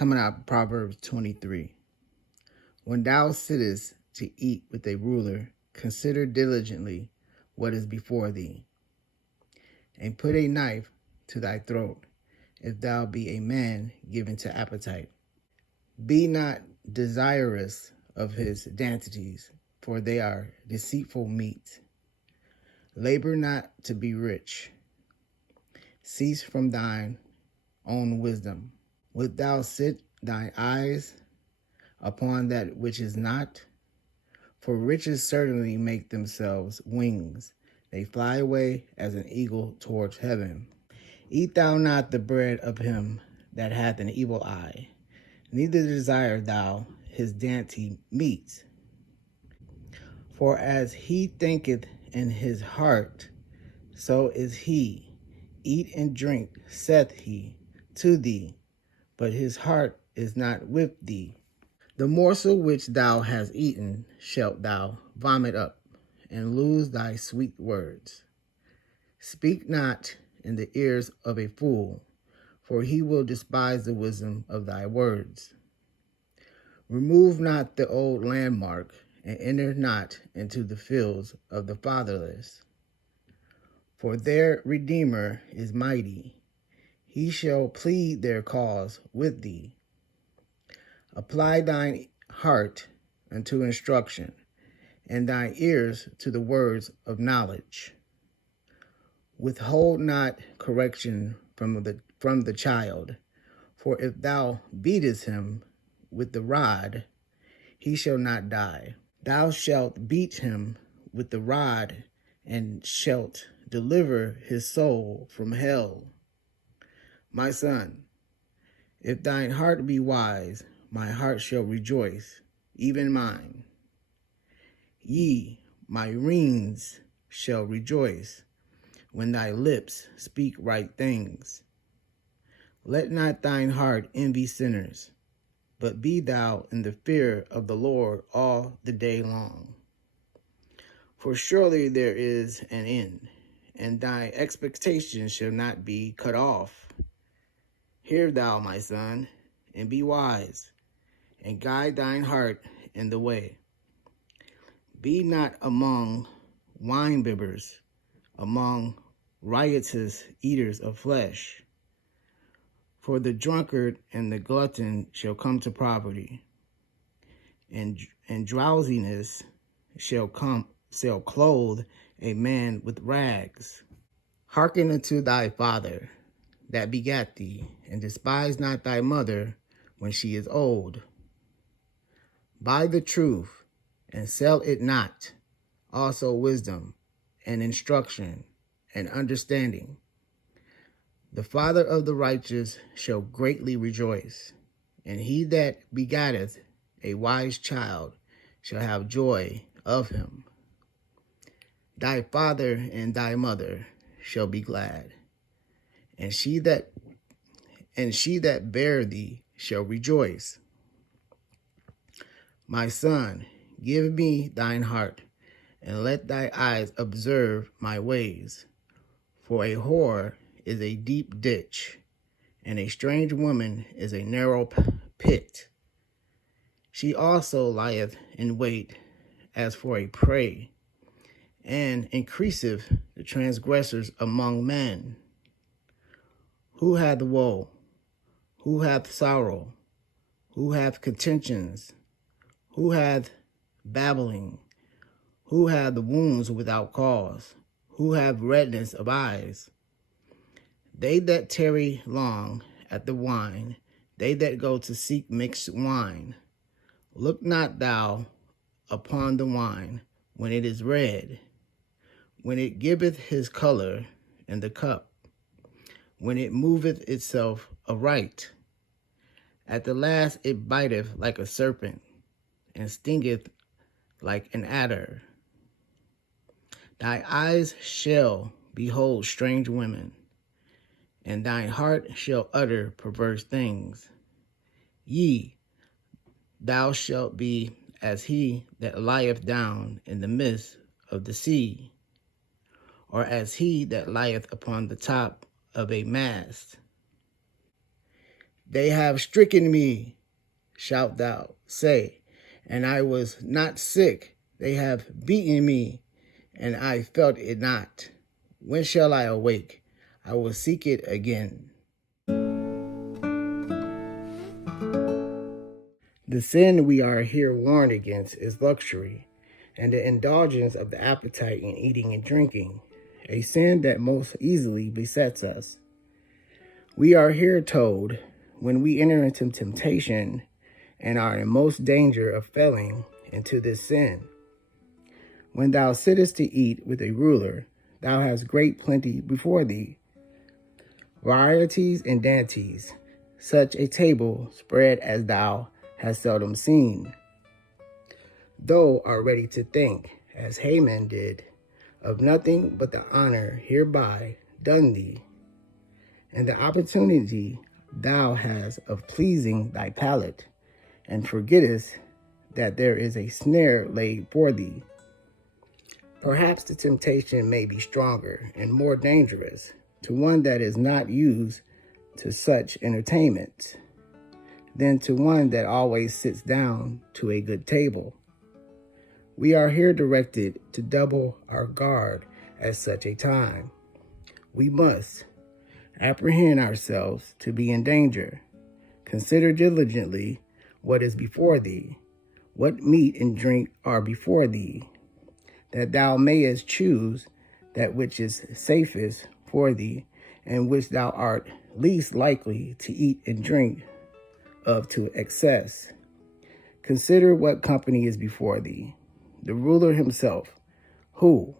Coming out of Proverbs 23. When thou sittest to eat with a ruler, consider diligently what is before thee, and put a knife to thy throat, if thou be a man given to appetite. Be not desirous of his dainties, for they are deceitful meat. Labor not to be rich. Cease from thine own wisdom. Wilt thou sit thine eyes upon that which is not? For riches certainly make themselves wings. They fly away as an eagle towards heaven. Eat thou not the bread of him that hath an evil eye, neither desire thou his dainty meat. For as he thinketh in his heart, so is he. Eat and drink, saith he to thee, but his heart is not with thee. The morsel which thou hast eaten shalt thou vomit up, and lose thy sweet words. Speak not in the ears of a fool, for he will despise the wisdom of thy words. Remove not the old landmark, and enter not into the fields of the fatherless. For their Redeemer is mighty. He shall plead their cause with thee. Apply thine heart unto instruction, and thine ears to the words of knowledge. Withhold not correction from the child, for if thou beatest him with the rod, he shall not die. Thou shalt beat him with the rod, and shalt deliver his soul from hell. My son, if thine heart be wise, my heart shall rejoice, even mine. Ye, my reins, shall rejoice, when thy lips speak right things. Let not thine heart envy sinners, but be thou in the fear of the Lord all the day long. For surely there is an end, and thy expectation shall not be cut off. Hear thou, my son, and be wise, and guide thine heart in the way. Be not among winebibbers, among riotous eaters of flesh. For the drunkard and the glutton shall come to poverty, and drowsiness shall clothe a man with rags. Hearken unto thy father that begat thee, and despise not thy mother when she is old. Buy the truth, and sell it not, also wisdom, and instruction, and understanding. The father of the righteous shall greatly rejoice, and he that begetteth a wise child shall have joy of him. Thy father and thy mother shall be glad, and she that bare thee shall rejoice. My son, give me thine heart, and let thy eyes observe my ways. For a whore is a deep ditch, and a strange woman is a narrow pit. She also lieth in wait as for a prey, and increaseth the transgressors among men. Who hath woe? Who hath sorrow? Who hath contentions? Who hath babbling? Who hath wounds without cause? Who hath redness of eyes? They that tarry long at the wine, they that go to seek mixed wine. Look not thou upon the wine when it is red, when it giveth his color in the cup, when it moveth itself aright. At the last it biteth like a serpent, and stingeth like an adder. Thy eyes shall behold strange women, and thine heart shall utter perverse things. Thou shalt be as he that lieth down in the midst of the sea, or as he that lieth upon the top of a mast. They have stricken me, shalt thou say, and I was not sick. They have beaten me, and I felt it not. When shall I awake? I will seek it again. The sin we are here warned against is luxury and the indulgence of the appetite in eating and drinking, a sin that most easily besets us. We are here told, when we enter into temptation and are in most danger of falling into this sin, when thou sittest to eat with a ruler, thou hast great plenty before thee, varieties and dainties, such a table spread as thou hast seldom seen. Thou art ready to think, as Haman did, of nothing but the honor hereby done thee, and the opportunity thou hast of pleasing thy palate, and forgettest that there is a snare laid for thee. Perhaps the temptation may be stronger and more dangerous to one that is not used to such entertainments than to one that always sits down to a good table. We are here directed to double our guard at such a time. We must apprehend ourselves to be in danger. Consider diligently what is before thee, what meat and drink are before thee, that thou mayest choose that which is safest for thee, and which thou art least likely to eat and drink of to excess. Consider what company is before thee, the ruler himself, who,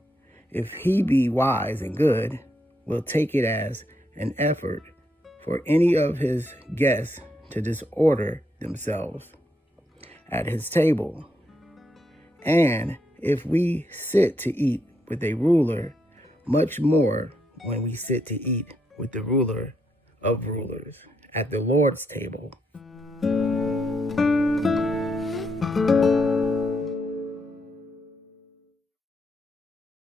if he be wise and good, will take it as an effort for any of his guests to disorder themselves at his table. And if we sit to eat with a ruler, much more when we sit to eat with the ruler of rulers at the Lord's table.